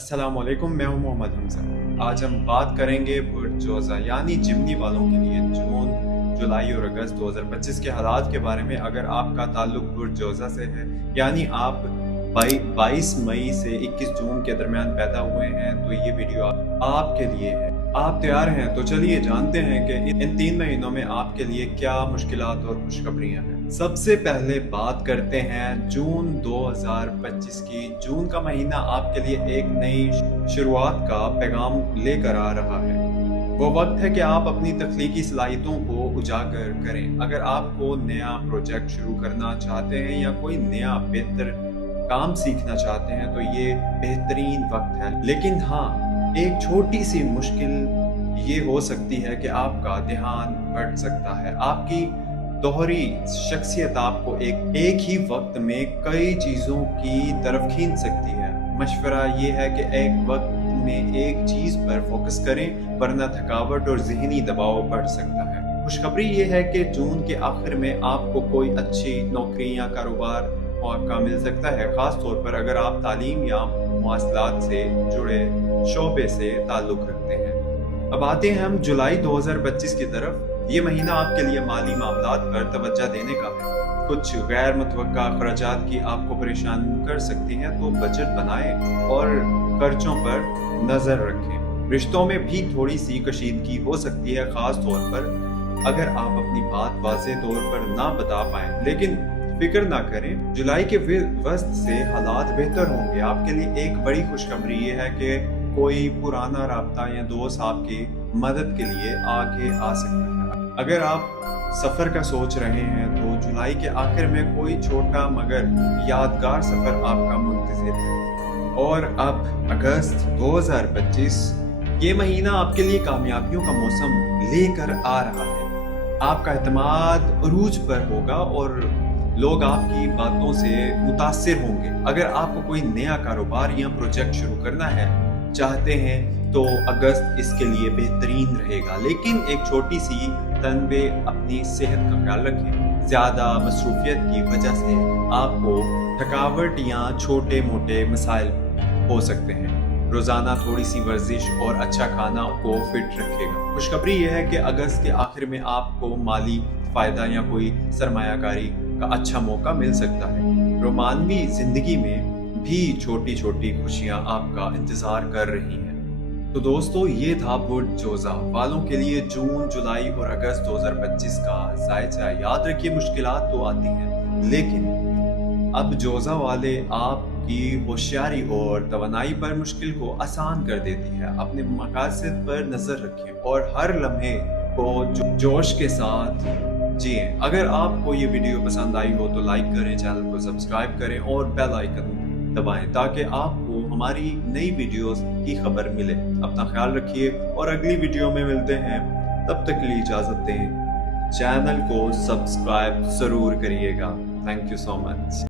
अस्सलाम वालेकुम, मैं हूं मोहम्मद हमजा। आज हम बात करेंगे बुर्ज जोज़ा यानी चिमनी वालों के लिए जून, जुलाई और अगस्त 2025 के हालात के बारे में। अगर आपका ताल्लुक बुर्ज जोज़ा से है यानी आप 22 मई से 21 जून के दरमियान पैदा हुए हैं तो ये वीडियो आपके लिए है। आप तैयार हैं? तो चलिए जानते हैं कि इन 3 महीनों में आपके लिए क्या मुश्किलात और खुशखबरियां हैं। सबसे पहले बात करते हैं जून 2025 की। जून का महीना आपके लिए एक नई शुरुआत का पैगाम लेकर आ रहा है। वो वक्त है कि आप अपनी तख्लीकी सलाहियतों को उजागर करें। अगर आप को नया प्रोजेक्ट शुरू करना चाहते हैं या कोई नया बेहतर काम सीखना चाहते हैं तो ये बेहतरीन वक्त है। लेकिन हाँ, एक छोटी सी मुश्किल ये हो सकती है कि आपका ध्यान भटक सकता है। आपकी दोहरी शख्सियत आपको एक ही वक्त में कई चीज़ों की तरफ खींच सकती है। मशवरा ये है कि एक वक्त में एक चीज़ पर फोकस करें, वरना थकावट और ज़हनी दबाव बढ़ सकता है। खुशखबरी ये है कि जून के आखिर में आपको कोई अच्छी नौकरी या कारोबार मौका मिल सकता है, ख़ास तौर पर अगर आप तालीम या मवासलात से जुड़े शोबे से ताल्लुक़ रखते हैं। अब आते हैं हम जुलाई 2025 की तरफ। ये महीना आपके लिए माली मामलात पर तवज्जो देने का है। कुछ गैर मुतवक्का अखराजात की आपको परेशान कर सकती हैं, तो बजट बनाएं और खर्चों पर नज़र रखें। रिश्तों में भी थोड़ी सी कशीदगी हो सकती है, ख़ास तौर पर अगर आप अपनी बात वाज़ेह तौर पर ना बता पाएं। लेकिन फिक्र ना करें, जुलाई के वस्त से हालात बेहतर होंगे। आपके लिए एक बड़ी खुशखबरी ये है कि कोई पुराना राब्ता या दोस्त आपकी मदद के लिए आगे आ सकता है। अगर आप सफ़र का सोच रहे हैं तो जुलाई के आखिर में कोई छोटा मगर यादगार सफ़र आपका मुंतज़िर है। और अब अगस्त 2025, ये महीना आपके लिए कामयाबियों का मौसम लेकर आ रहा है। आपका एतमाद अरूज पर होगा और लोग आपकी बातों से मुतासिर होंगे। अगर आपको कोई नया कारोबार या प्रोजेक्ट शुरू करना है चाहते हैं तो अगस्त इसके लिए बेहतरीन रहेगा। लेकिन एक छोटी सी तनबे, अपनी सेहत का ख्याल रखें। ज़्यादा मसरूफियत की वजह से आपको थकावट या छोटे मोटे मसाइल हो सकते हैं। रोज़ाना थोड़ी सी वर्जिश और अच्छा खाना को फिट रखेगा। खुशखबरी यह है कि अगस्त के आखिर में आपको माली फ़ायदा या कोई सरमायाकारी का अच्छा मौका मिल सकता है। रोमानवी ज़िंदगी में भी छोटी छोटी खुशियाँ आपका इंतज़ार कर रही हैं। तो दोस्तों, ये था बुर्ज जोज़ा वालों के लिए जून, जुलाई और अगस्त 2025 का जायजा। याद रखिए, मुश्किलात तो आती हैं, लेकिन अब जोज़ा वाले आपकी होशियारी और तवानाई पर मुश्किल को आसान कर देती है। अपने मकासद पर नज़र रखें और हर लम्हे को जोश के साथ जिए। अगर आपको ये वीडियो पसंद आई हो तो लाइक करें, चैनल को सब्सक्राइब करें और बेल आइकन दबाएं ताकि आपको हमारी नई वीडियोस की खबर मिले। अपना ख्याल रखिए और अगली वीडियो में मिलते हैं। तब तक के लिए इजाज़त दें। चैनल को सब्सक्राइब ज़रूर करिएगा। Thank you so much.